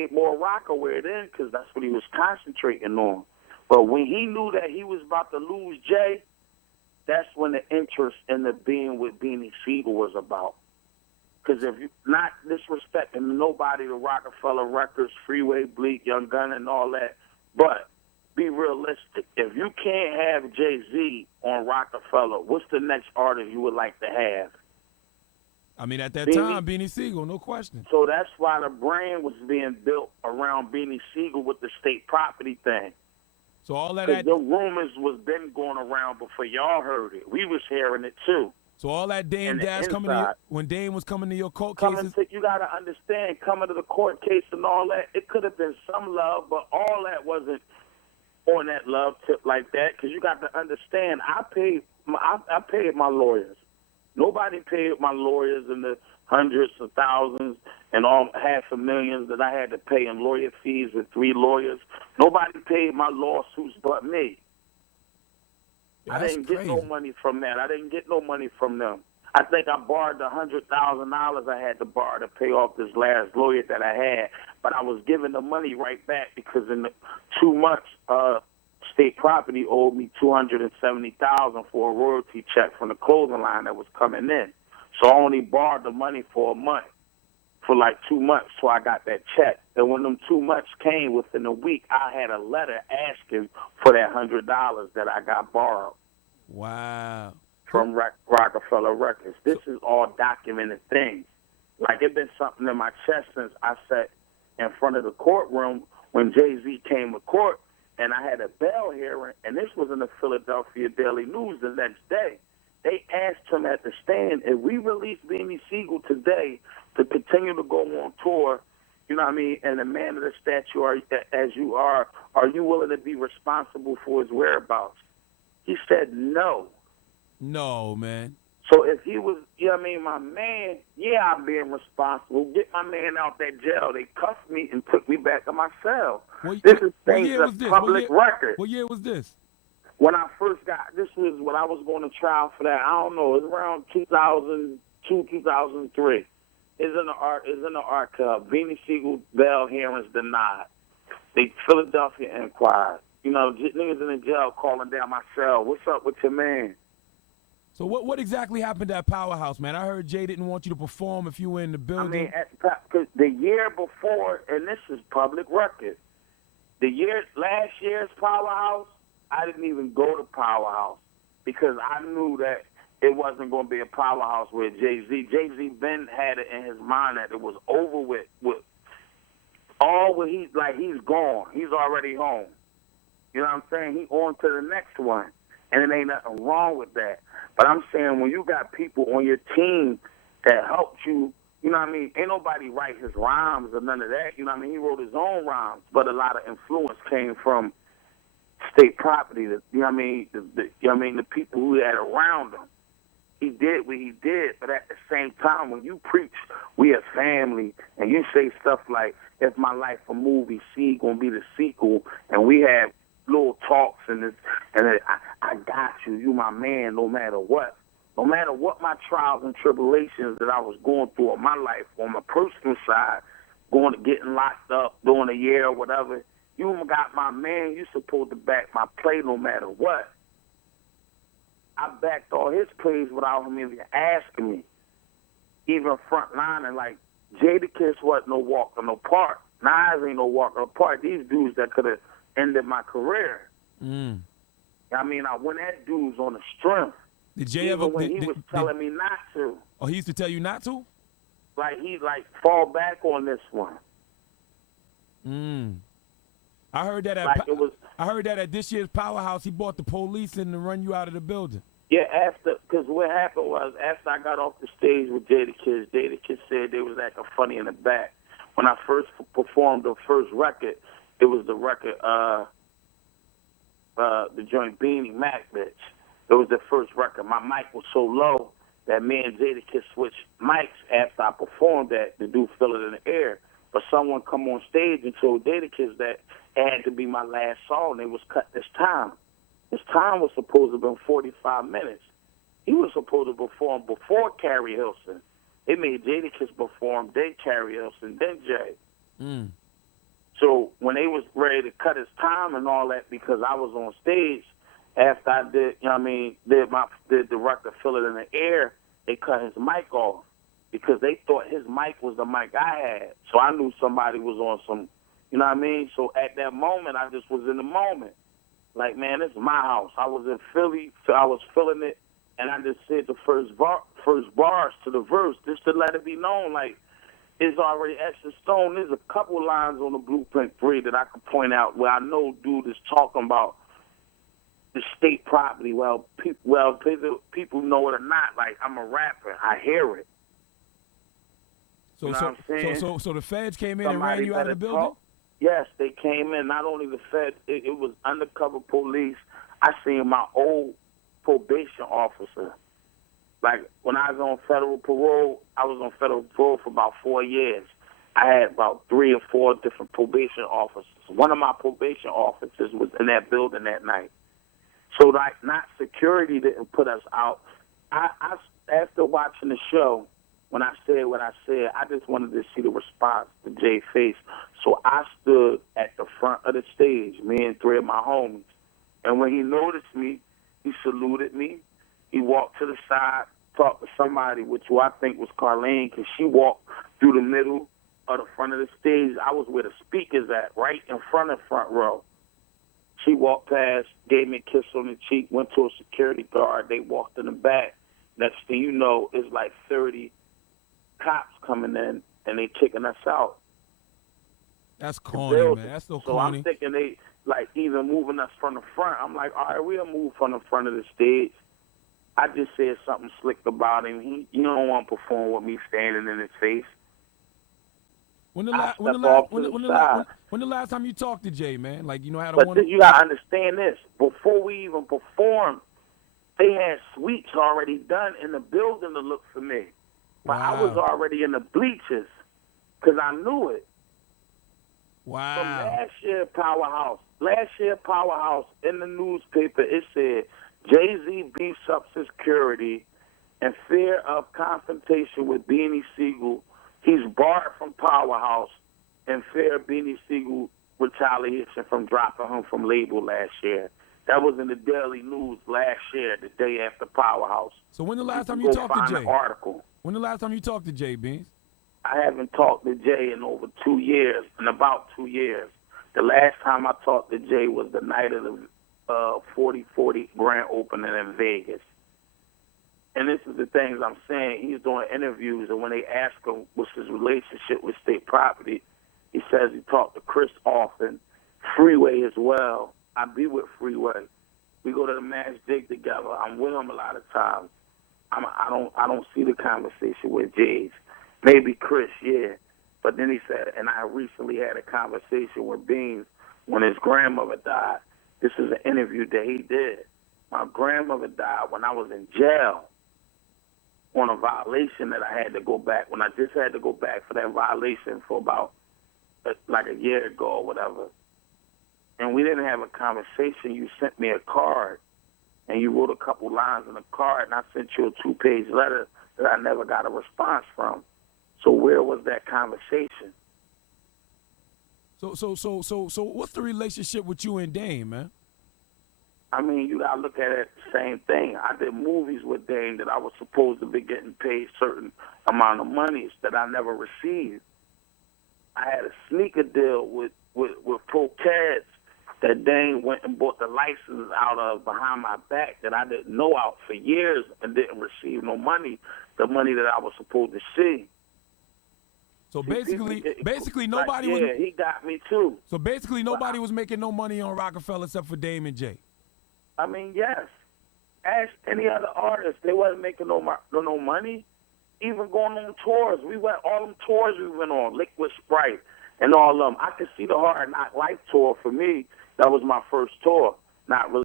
made more Rockaway then because that's what he was concentrating on. But when he knew that he was about to lose Jay, that's when the interest in the being with Beanie Sigel was about. Because if you not disrespecting nobody, the Rockefeller Records, Freeway, Bleak, Young Gun, and all that, but be realistic. If you can't have Jay-Z on Rockefeller, what's the next artist you would like to have? I mean, at that time, Beanie Sigel, no question. So that's why the brand was being built around Beanie Sigel with the state property thing. So all that, the rumors was been going around before y'all heard it. We was hearing it too. So all that Dame Dash coming to when Dame was coming to your court cases? You got to understand, coming to the court case and all that, it could have been some love, but all that wasn't on that love tip like that, because you got to understand, I paid my lawyers. Nobody paid my lawyers in the hundreds of thousands and all $500,000 that I had to pay in lawyer fees with 3 lawyers. Nobody paid my lawsuits but me. Yeah, I didn't get no money from that. I didn't get no money from them. I think I borrowed the $100,000 I had to borrow to pay off this last lawyer that I had, but I was giving the money right back because in the 2 months, state property owed me $270,000 for a royalty check from the clothing line that was coming in. So I only borrowed the money for a month, for like 2 months, so I got that check. And when them 2 months came within a week, I had a letter asking for that $100 that I got borrowed. Wow. From Rockefeller Records. This is all documented things. Like, it's been something in my chest since I sat in front of the courtroom when Jay-Z came to court, and I had a bail hearing, and this was in the Philadelphia Daily News the next day. They asked him at the stand, if we release Beanie Sigel today to continue to go on tour, you know what I mean, and the man of the statue as you are you willing to be responsible for his whereabouts? He said no. No, man. So if he was, you know what I mean, my man, yeah, I'm being responsible. Get my man out that jail. They cuffed me and took me back to my cell. This is public record. What year was this? When I first this was when I was going to trial for that. I don't know. It was around 2002, 2003. It's in the archive. Beanie Sigel bail hearings denied. The Philadelphia Inquirer. You know, niggas in the jail calling down my cell. What's up with your man? So what exactly happened at Powerhouse, man? I heard Jay didn't want you to perform if you were in the building. I mean, cause the year before, and this is public record, last year's Powerhouse, I didn't even go to Powerhouse because I knew that it wasn't going to be a Powerhouse with Jay-Z. Jay-Z Ben had it in his mind that it was over with all what he's gone. He's already home. You know what I'm saying? He on to the next one. And it ain't nothing wrong with that. But I'm saying when you got people on your team that helped you, you know what I mean? Ain't nobody write his rhymes or none of that. You know what I mean? He wrote his own rhymes. But a lot of influence came from state property. You know what I mean? The people who had around him. He did what he did. But at the same time, when you preach, we a family, and you say stuff like, if my life a movie, C gonna be the sequel, and we have little talks and I got you. You my man no matter what. No matter what my trials and tribulations that I was going through in my life on my personal side, going to getting locked up, doing a year or whatever, you got my man, you supposed to back my play no matter what. I backed all his plays without him even asking me. Even front line and like Jadakiss wasn't no walk or no park. Nas ain't no walk or park. These dudes that could have ended my career. I mean, I went at dudes on the strength. Did Jay even ever? When he was telling me not to. Oh, he used to tell you not to? Like he fall back on this one. I heard that I heard that at this year's Powerhouse, he brought the police in to run you out of the building. Yeah, because what happened was after I got off the stage with Jadakiss said they was acting funny in the back. When I first performed the first record, it was the record, the joint Beanie Mac, bitch. It was the first record. My mic was so low that me and Jadakiss switched mics after I performed that to do Feel It in the Air. But someone come on stage and told Jadakiss that it had to be my last song. They was cut this time. This time was supposed to have been 45 minutes. He was supposed to perform before Carrie Hilson. They made Jadakiss perform, then Carrie Hilson, then Jay. when they was ready to cut his time and all that, because I was on stage after I did, you know what I mean, did the record Feel It in the Air, they cut his mic off because they thought his mic was the mic I had. So I knew somebody was on some, you know what I mean? So at that moment, I just was in the moment. Like, man, this is my house. I was in Philly, so I was feeling it, and I just said the first bars to the verse just to let it be known, like, it's already etched in stone. There's a couple lines on the Blueprint 3 that I could point out where I know dude is talking about the state property. Well, people know it or not. Like, I'm a rapper. I hear it. So, you know what I'm saying? So the feds came in and ran you out of the building? Yes, they came in. Not only the feds, it was undercover police. I seen my old probation officer. Like, when I was on federal parole, I was on federal parole for about 4 years. I had about 3 or 4 different probation officers. One of my probation officers was in that building that night. So, like, not security didn't put us out. I after watching the show, when I said what I said, I just wanted to see the response to Jay's face. So I stood at the front of the stage, me and 3 of my homies. And when he noticed me, he saluted me. He walked to the side, talked to somebody, which I think was Carlene, because she walked through the middle of the front of the stage. I was where the speakers at, right in front of the front row. She walked past, gave me a kiss on the cheek, went to a security guard. They walked in the back. Next thing you know, it's like 30 cops coming in, and they kicking us out. That's corny, man. That's so corny. So I'm thinking they, like, even moving us from the front. I'm like, all right, we'll move from the front of the stage. I just said something slick about him. You don't want to perform with me standing in his face. When the last time you talked to Jay, man? Like, you know, had a But you got to understand this. Before we even performed, they had suites already done in the building to look for me. But wow. I was already in the bleachers because I knew it. Wow. From last year Powerhouse, in the newspaper, it said, Jay-Z beefs up security in fear of confrontation with Beanie Sigel. He's barred from Powerhouse in fear of Beanie Sigel retaliation from dropping him from label last year. That was in the Daily News last year, the day after Powerhouse. So when the last time you talked to Jay? Article. When the last time you talked to Jay, Beans? I haven't talked to Jay in over 2 years, in about 2 years. The last time I talked to Jay was the night of the 40/40 grand opening in Vegas. And this is the things I'm saying. He's doing interviews, and when they ask him what's his relationship with state property, he says he talked to Chris often, Freeway as well. I be with Freeway. We go to the Match Dig together. I'm with him a lot of times. I don't see the conversation with Jay's. Maybe Chris, yeah. But then he said, and I recently had a conversation with Beans when his grandmother died. This is an interview that he did. My grandmother died when I was in jail on a violation that I had to go back. When I just had to go back for that violation for about like a year ago or whatever. And we didn't have a conversation. You sent me a card, and you wrote a couple lines in the card, and I sent you a 2-page letter that I never got a response from. So where was that conversation? So what's the relationship with you and Dame, man? I mean, you gotta look at it the same thing. I did movies with Dame that I was supposed to be getting paid certain amount of monies that I never received. I had a sneaker deal with Pro Cats that Dame went and bought the license out of behind my back that I didn't know out for years and didn't receive no money, the money that I was supposed to see. So basically nobody was. Yeah, he got me too. So basically nobody was making no money on Rockefeller except for Dame and Jay. I mean, yes. Ask any other artist, they wasn't making no money. Even going on tours, all them tours we went on, Liquid Sprite and all of them. I could see the Hard Knock Life tour for me. That was my first tour. Not really.